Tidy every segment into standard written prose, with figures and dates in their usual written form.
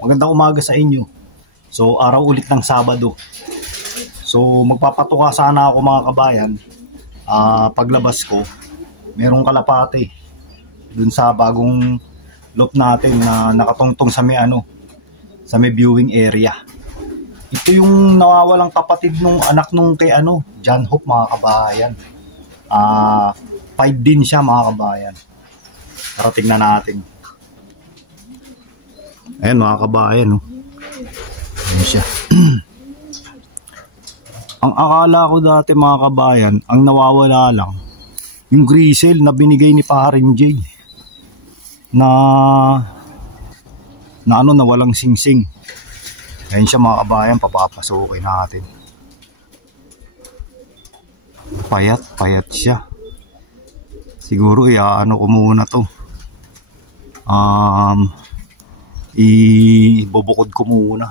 Magandang umaga sa inyo. So araw ulit ng Sabado. So magpapatuka sana ako mga kabayan. Paglabas ko, merong kalapate dun sa bagong loop natin na nakatungtong sa may sa may viewing area. Ito yung nawawalang kapatid nung anak nung kay John Hope mga kabayan. 5 din siya mga kabayan. Tara tignan natin. Ayan mga kabayan. Ayan siya. Ang akala ko dati mga kabayan, ang nawawala lang yung grisel na binigay ni Paring J na walang singsing. Ayan siya mga kabayan, papapasukin natin. Payat siya. Siguro ko muna to. Ibubukod ko muna.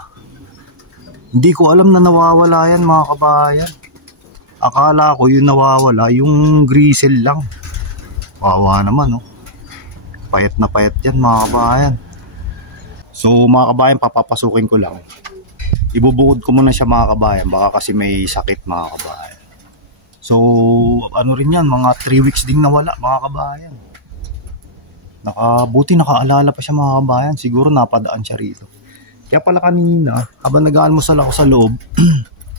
Hindi ko alam na nawawala yan mga kabayan. Akala ko yung nawawala yung grisel lang. Wawa naman Payat na payat yan mga kabayan. So mga kabayan, papapasukin ko lang. Ibubukod ko muna siya mga kabayan. Baka kasi may sakit mga kabayan. So rin yan, mga 3 weeks ding nawala mga kabayan. Buti nakaalala pa siya mga kabayan. Siguro napadaan siya rito. Kaya pala kanina, habang nag-aalmusal ako sa loob,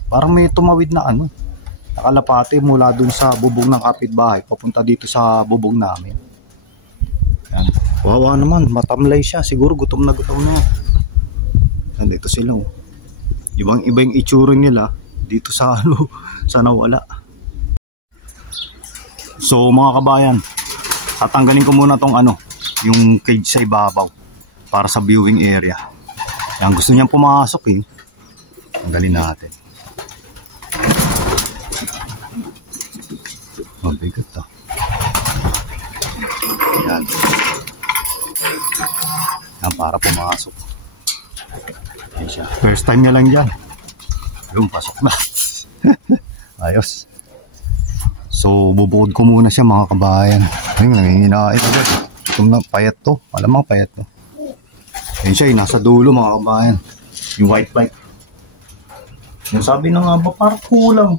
parang may tumawid na nakalapate mula dun sa bubong ng kapitbahay papunta dito sa bubong namin. Yan. Wawa naman, matamlay siya. Siguro gutom na. Yan, dito sila. Ibang iba yung itsura nila dito sa sa nawala. So mga kabayan, tatanggalin ko muna tong yung cage sa ibabaw para sa viewing area. Yan, gusto niyang pumasok tanggalin natin. Mabigat Yan. Yan, para pumasok. Yan siya. First time niya lang dyan. Yung pasok na. Ayos. So bubukod ko muna siya mga kabayan. Ayun, nanginginain agad. Itong na payat to. Malamang payat to. Ayun siya, nasa dulo mga kabayan. Yung white light. Yung sabi na nga ba, parang kulang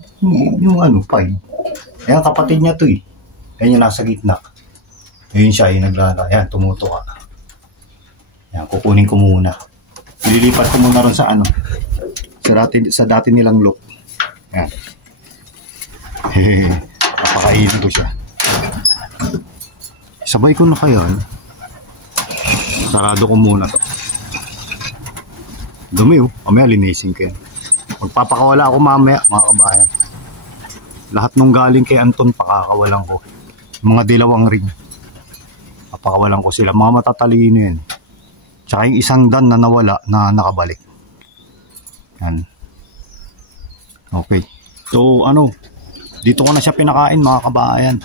yung 5. Ayan, kapatid niya to Ayan yung nasa gitna. Ayun siya, yung naglala. Ayan, tumutuka. Ayan, kukunin ko muna. Ililipat ko muna ron sa sa dati nilang look. Ayan. Papakainin ko siya. Sabay ko na kaya. Sarado ko muna to. Dumi mamaya linisin ko yan. Magpapakawala ako mamaya mga kabayan. Lahat nung galing kay Anton pakakawalan ko. Mga dilawang ring. Papakawalan ko sila. Mga matatalino yan. Tsaka yung isang dan na nawala na nakabalik. Yan. Okay. So dito ko na siya pinakain mga kabayan.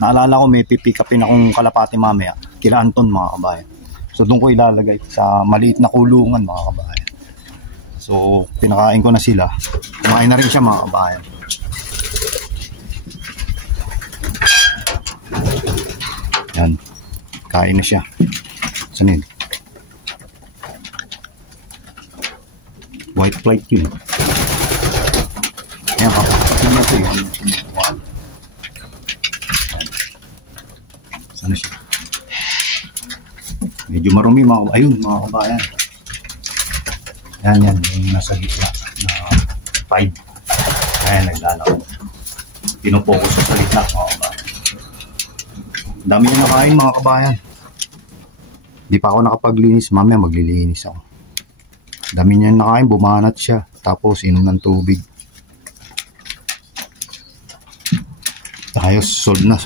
Naalala ko may pipick upin akong kalapati mamaya. Kila Anton mga kabayan. So doon ko ilalagay sa maliit na kulungan mga kabayan. So pinakain ko na sila. Kumain na rin siya mga kabayan. Yan. Kain na siya. Saan yun? White plate yun. Ayan kapatid na ito yun. Saan na siya? Medyo marumi ayun mga kabayan. Yan yung nasa gitna na 5. Ayan, naglalaw. Pinupokus sa gitna mga kabayan. Dami yung nakain mga kabayan. Di pa ako nakapaglinis. Mamaya maglilinis ako. Dami niya nakain, bumanat siya. Tapos inom ng tubig. Ayos, sold na.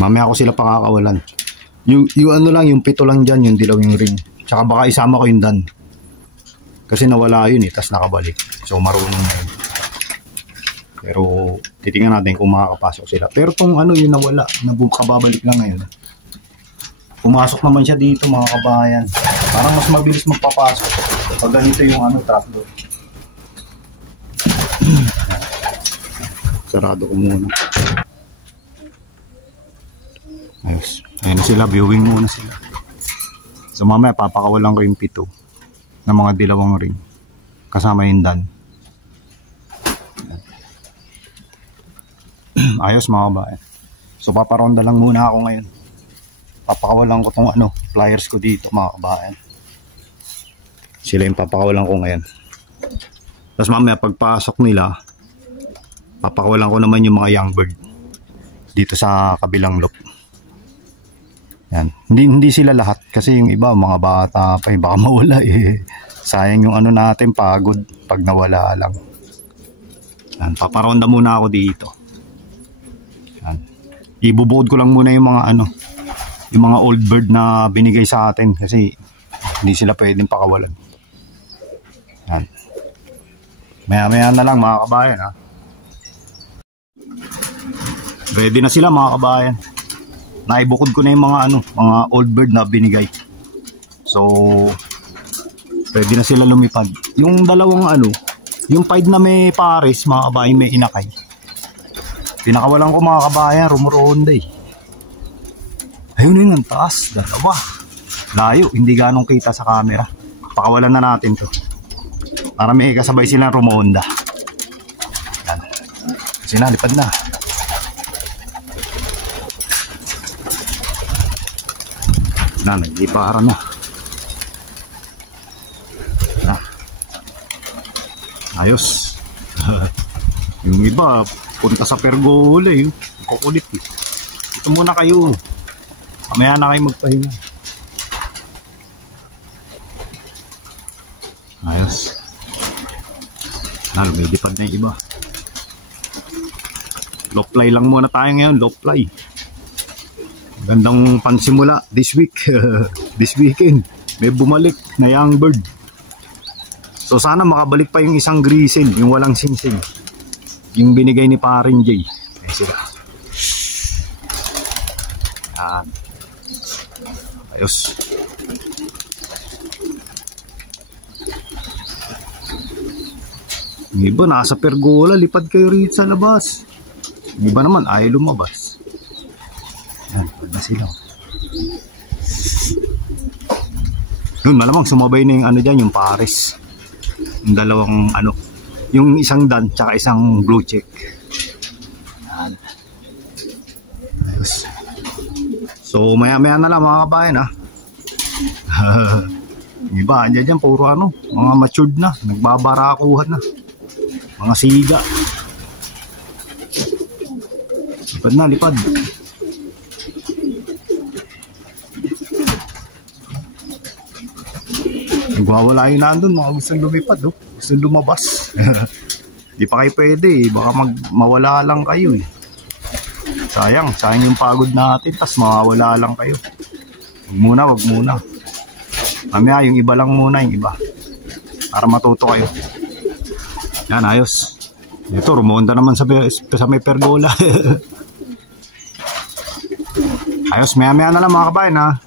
Mamaya ako sila pakakawalan. Yung yung 7 lang dyan, yung dilaw yung ring. Tsaka baka isama ko yung dan. Kasi nawala yun tas nakabalik. So marunong na yun. Pero titingnan natin kung makakapasok sila. Pero kung yung nawala, kababalik lang ngayon. Pumasok naman siya dito mga kabayan. Parang mas mabilis magpapasok. Pag ganito yung trapdoor. Sarado ko muna. Ayos. Ayun sila, viewing muna sila. So mamaya papakawalan ko yung 7. ng mga dilawang ring. Kasama yung dan. Ayos mga kabayan. So paparonda lang muna ako ngayon. Papakawalan ko tong pliers ko dito mga kabayan. Sila yung papakawalan ko ngayon. Tapos mamaya pagpasok nila, papakawalan ko naman yung mga young bird dito sa kabilang loop. Yan. Hindi sila lahat kasi yung iba mga bata pa, baka mawala eh. Sayang yung natin, pagod pag nawala lang. Yan. Paparonda muna ako dito. Yan. Ibubuod ko lang muna yung mga yung mga old bird na binigay sa atin kasi hindi sila pwedeng pakawalan. Yan. Maya na lang mga kabayan ha. Ready na sila mga kabayan. Naibukod ko na yung mga old bird na binigay. So ready na sila lumipad. Yung dalawang yung pied na may pares mga kabayan, may inakay. Pinakawalan ko mga kabayan, rumuronda eh. Ayun yun ang taas, dalawa. Layo, hindi ganong kita sa camera. Pakawalan na natin to. Para may kasabay silang rumonda. Yan. Sila, lipad na. Na, nag-ipara na. Na. Ayos. Yung iba, punta sa pergola eh. Kukulit eh. Ito muna kayo. Mamaya na kayo magpahinga. Ayos. May dipad na yung iba. Low fly lang muna tayo ngayon. Low fly. Gandang pansimula this week. This weekend. May bumalik na young bird. So sana makabalik pa yung isang grizzle. Yung walang singsing. Yung binigay ni Paring Jay. Ayun sila. Yan. Ayos. Yung iba nasa pergola, lipad kayo rito sa labas. Yung iba naman ayaw lumabas. Yan, pwede sila. Yun, malamang sumabay na yung dyan, yung pares. Yung dalawang yung isang dan tsaka isang blue check. Yan. Ayos. So maya na lang mga kabayan ha. Yung iba, dyan puro mga matured na, nagbabarakuhan na. Mga siga. Lipad na, lipad. Nagwawala yung nandun, mga gustong lumipad, gustong lumabas. Di pa kayo pwede, baka mawala lang kayo eh. Sayang yung pagod natin, tas mawawala lang kayo. Wag muna. Mamaya yung iba lang muna, yung iba. Para matuto kayo. Yan, ayos. Ito, rumonda naman sa may pergola. Ayos, maya na lang mga kabayan ha.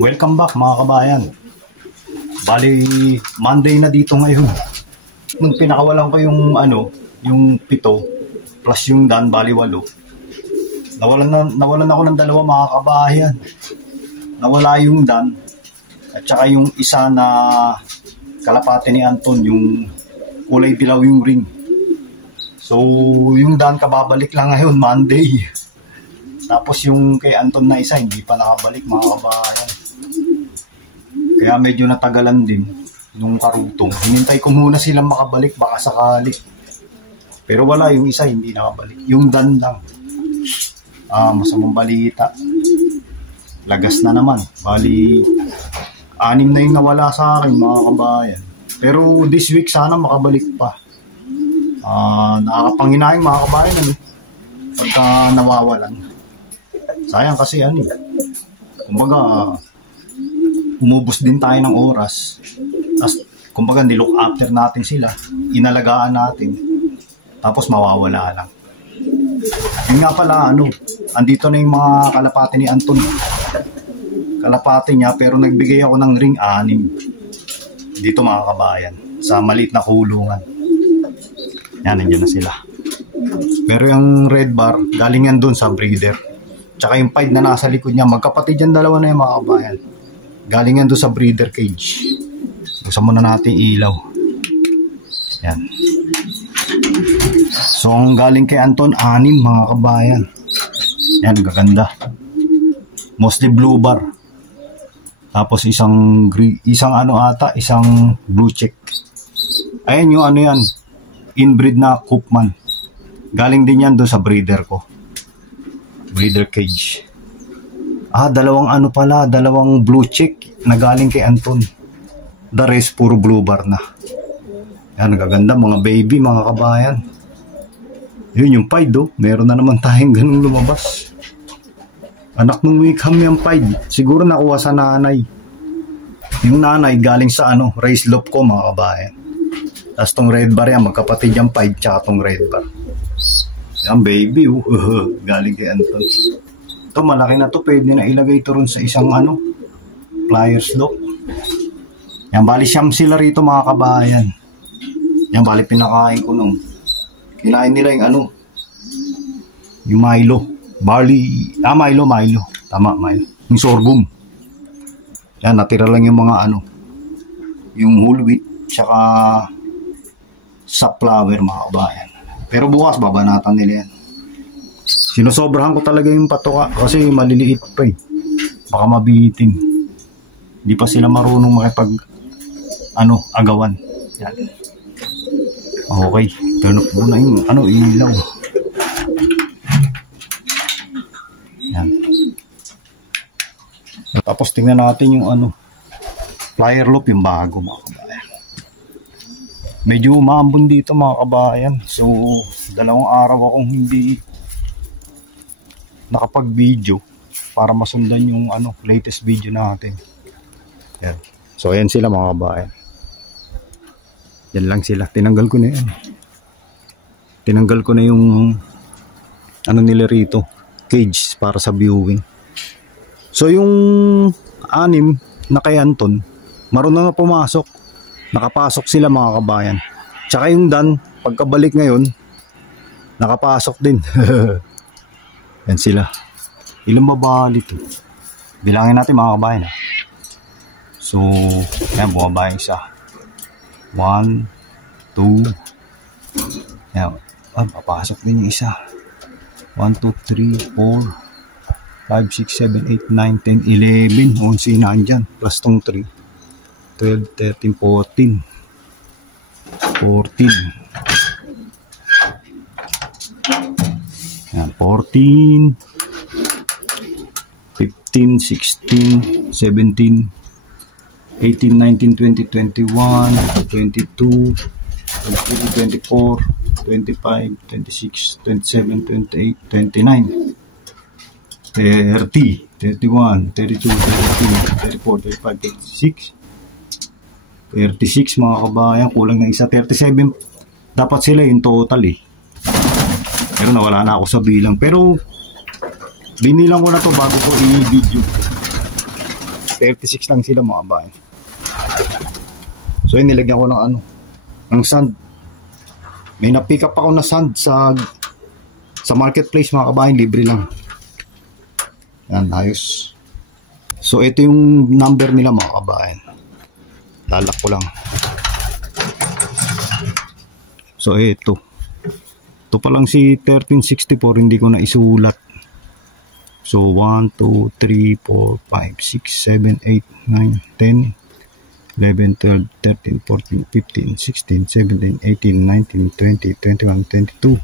Welcome back mga kabayan. Bali, Monday na dito ngayon. Nung pinakawalan ko yung yung 7 plus yung dan, bali 8. Nawalan ako ng 2 mga kabayan. Nawala yung dan at saka yung isa na kalapate ni Anton, yung kulay dilaw yung ring. So yung dan kababalik lang ngayon Monday. Tapos yung kay Anton na isa hindi pa nakabalik mga kabayan. Kaya medyo natagalan din nung karugtong. Hinintay ko muna silang makabalik baka sakali. Pero wala, yung isa hindi nakabalik. Yung dan lang. Masamang balita. Lagas na naman. Bali 6 na yung nawala sa akin mga kabayan. Pero this week sana makabalik pa. Nakakapanginahin mga kabayan pagka nawawalan. Sayang kasi kumbaga umubos din tayo ng oras. Tapos kumbaga nilook after natin sila, inalagaan natin, tapos mawawala lang. Yun nga pala andito na yung mga kalapate ni Anton. Kalapate niya, pero nagbigay ako ng ring 6 dito mga kabayan, sa maliit na kulungan. Yan, nandiyan na sila. Pero yung red bar, galing yan dun sa breeder. Tsaka yung pied na nasa likod niya, magkapatid yan, dalawa na yung mga kabayan. Galing yan dun sa breeder cage. Buksan muna natin ilaw. Yan. So ang galing kay Anton, 6 mga kabayan. Yan, gaganda. Mostly blue bar. Tapos isang blue check. Ayan yung ano yan, inbreed na Koopman. Galing din yan doon sa breeder ko. Breeder cage. Dalawang blue check na galing kay Anton. The rest puro blue bar na. Yan, nagaganda mga baby mga kabayan. Yun yung pied oh. Meron na naman tayong ganung lumabas. Anak ng Wickham yung pied. Siguro nakuha sa nanay. Yung nanay galing sa raised loop ko mga kabayan. Tapos tong red bar yan, magkapatid yung pied tsaka tong red bar. Yan baby oh. Galing kay Anton. Ito malaki na to. Pwede na ilagay ito ron sa isang pliers loop. Yan bali siyam sila rito mga kabayan. Yan bali pinakain ko nung kinain nila yung yung Milo. Barley, Milo. Tama, Milo. Yung sorghum. Yan, natira lang yung mga yung whole wheat, tsaka safflower mga kabayan. Pero bukas, babanatan nila yan. Sinusobrahan ko talaga yung patoka kasi maliliit pa eh. Baka mabitin. Hindi pa sila marunong makipag agawan. Yan. Okay, turn off muna yung ilaw. Yan. Tapos tingnan natin yung flyer loop, yung bago mga kabayan. Medyo umambon dito mga kabayan. So, 2 araw akong hindi nakapag-video para masundan yung latest video natin. Yan. So, ayan sila mga kabayan. Yan lang sila. Tinanggal ko na yan. Tinanggal ko na yung nila rito. Cage para sa viewing. So yung 6 na kay Anton, marunong na pumasok. Nakapasok sila mga kabayan. Tsaka yung Dan, pagkabalik ngayon, nakapasok din. Yan sila. Ilang babali to? Bilangin natin mga kabayan. So, yan, bumaba yung isa. 1, 2. Yan. Papasok din yung isa. 1, 2, 3, 4, 5, 6, 7, 8, 9, 10, 11. 11 na andyan. Plus tong 3. 12, 13, 14. 14. Yan, 14. 15, 16, 17. 18, 19, 20, 21, 22, 23, 24, 25, 26, 27, 28, 29, 30, 31, 32, 33, 34, 35, 36, 36 mga kabayan, kulang na isa, 37, dapat sila yung total eh. Pero nawala na ako sa bilang, pero binilang ko na to bago ko i-video. 36 lang sila mga kabayan. So yun, nilagyan ko ng ng sand. May na-pick up ako na sand sa marketplace mga kabayan, libre lang. Yan, ayos. So ito yung number nila mga kabayan. Lalak ko lang. So ito pa lang si 1364, hindi ko na isulat. So 1, 2, 3, 4, 5, 6, 7, 8, 9, 10, 11, 12, 13, 14, 15, 16, 17, 18, 19, 20, 21, 22,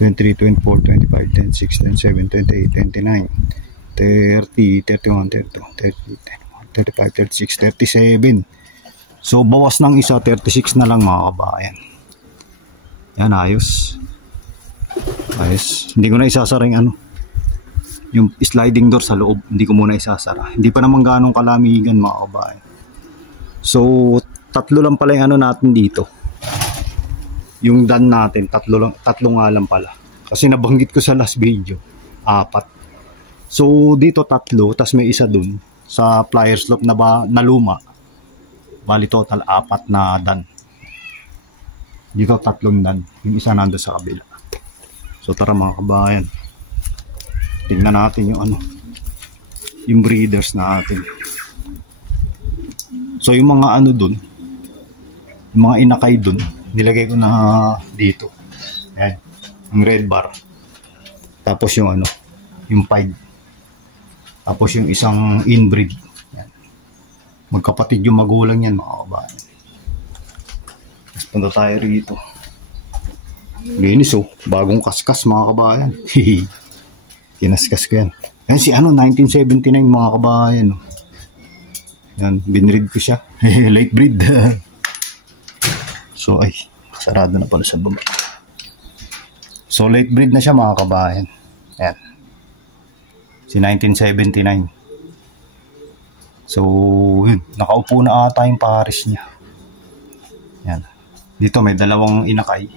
23, 24, 25, 26, 27, 28, 29, 30, 31, 32, 35, 36, 37. So bawas ng isa, 36 na lang mga kabayan. Yan, ayos. Ayos. Hindi ko na isasara yung sliding door sa loob. Hindi ko muna isasara. Hindi pa naman ganong kalamigan mga kabayan. So 3 lang pala yung natin dito. Yung Dan natin, 3 nga lang pala. Kasi nabanggit ko sa last video, 4. So dito 3, tas may isa dun sa pliers loop na luma. Bali total 4 na Dan. Dito 3 Dan. Yung isa nando sa kabila. So tara mga kabayan. Tingnan natin yung yung breeders natin. So yung mga dun, Yung mga inakay dun, nilagay ko na dito. Ayan, yung red bar. Tapos yung ano, yung pied. Tapos yung isang inbreed. Ayan. Magkapatid yung magulang yan, mga kabayan. Tapos punta tayo rito. Linis oh, bagong kaskas mga kabayan. Kinaskas ko yan. Ayan si ano, 1979 mga kabayan. Yan, binread ko siya. Late breed. So ay, sarado na pala sa baba. So late breed na siya mga kabayan. Ayan. Si 1979. So yun, nakaupo na ata yung pares niya. Yan. Dito may dalawang inakay.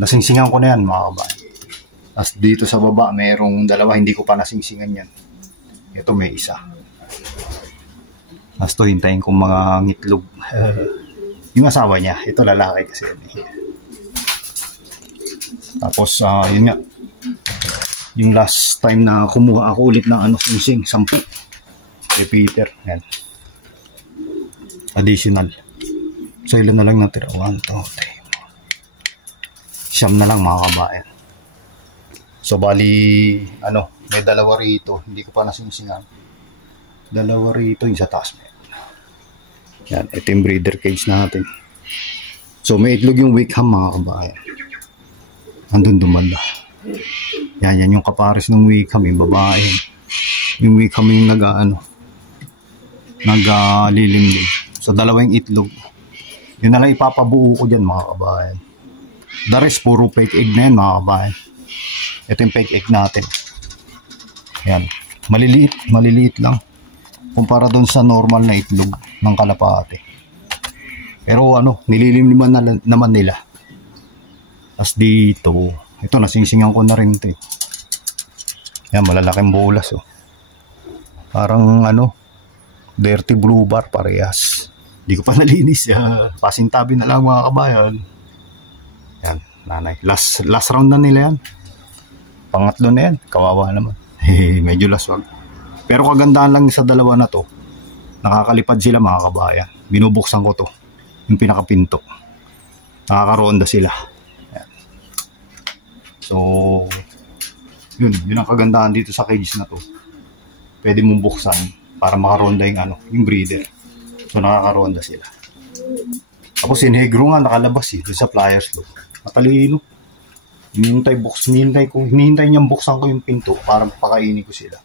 Nasingsingan ko na yan mga kabayan. Tapos dito sa baba mayroong dalawa, hindi ko pa nasingsingan yan. Ito may isa. Tapos to hintayin kong mga ngitlog. Yung asawa niya, ito lalaki kasi. Tapos yun nga. Yung last time na kumuha ako ulit ng ano, singsing, 10. Peter. Yan. Additional. So ilan na lang natira? 1, 2, 3. Siyam na lang mga kabayan. So bali, ano, may dalawa rito. Hindi ko pa nasingsingan. Dalawa rito, yung sa taas. Yan, ito yung breeder cage natin. So may itlog yung Wickham mga kabayan. Andun dumanda. Yan yung kapares ng Wickham, yung babae. Yung Wickham yung naglilimlim. So dalawang itlog. Yun na lang ipapabuo ko dyan mga kabayan. The rest, puro fake egg na yan mga kabayan. Ito yung fake egg natin. Yan. Maliliit lang. Kumpara doon sa normal na itlog ng kalapate. Pero ano, nililimliman na naman nila. As dito, ito nasingsingan ko na rin ito. Yan, malalaking bolas oh. Parang ano, dirty blue bar parehas. Hindi ko pa nalinis. Pasintabi na lang mga kabayan. Yan, nanay. Last round na nila yan. Pangatlo na yan. Kawawa naman. Medyo laswag. Pero kagandahan lang sa dalawa na to. Nakakalipad sila mga kabayan. Binubuksan ko to. Yung pinakapinto. Nakakaronda sila. Yan. So, yun ang kagandahan dito sa cage na to. Pwede mong buksan para makaronda yung breeder. So, nakakaronda sila. Tapos, sinegro nga nakalabas doon sa pliers lo. Matalino. Hinihintay niyang buksan ko yung pinto para pakainin ko sila.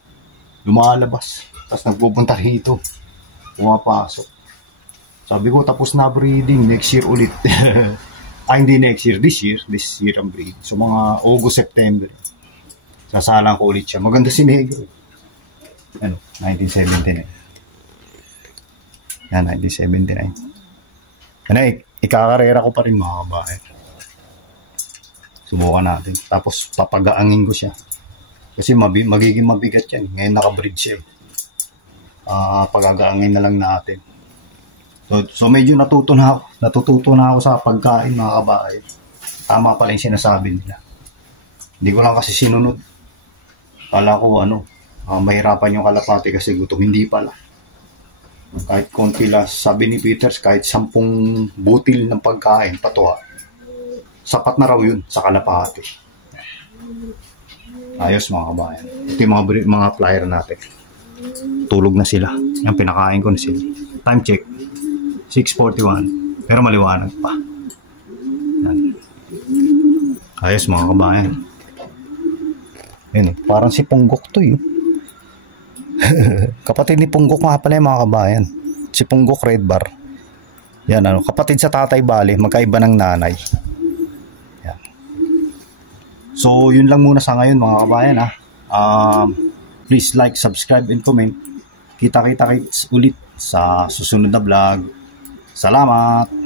Lumalabas. Tapos nagpupunta rito. Pumapasok. Sabi ko, tapos na breeding. Next year ulit. Hindi next year. This year ang breed. So mga August, September. Sasalang ko ulit siya. Maganda si Negro. 1979. Yan, 1979. Ikakarera ko pa rin mga kabayan. Subukan natin. Tapos papagaangin ko siya. Kasi magiging mabigat yan. Ngayon nakabreed siya. Pagagaangin na lang natin. So medyo natututo na ako sa pagkain mga kabayan. Tama pala yung sinasabi nila. Hindi ko lang kasi sinunod. Kala ko mahirapan yung kalapati kasi gutom. Hindi pala. Kahit konti lang. Sabi ni Peters, kahit 10 butil ng pagkain, patuwa. Sapat na raw yun sa kalapati. Ayos mga kabayan. Ito yung mga flyer natin. Tulog na sila. Yan, pinakain ko na sila. Time check. 6:41. Pero maliwanag pa. Yan. Ayos mga kabayan. Yan, parang si Punggok to yun. Kapatid ni Punggok nga pala yung mga kabayan. Si Punggok Red Bar. Yan, kapatid sa Tatay Bali. Magkaiba ng nanay. So, yun lang muna sa ngayon mga kabayan please like, subscribe, and comment. Kita ulit sa susunod na vlog. Salamat!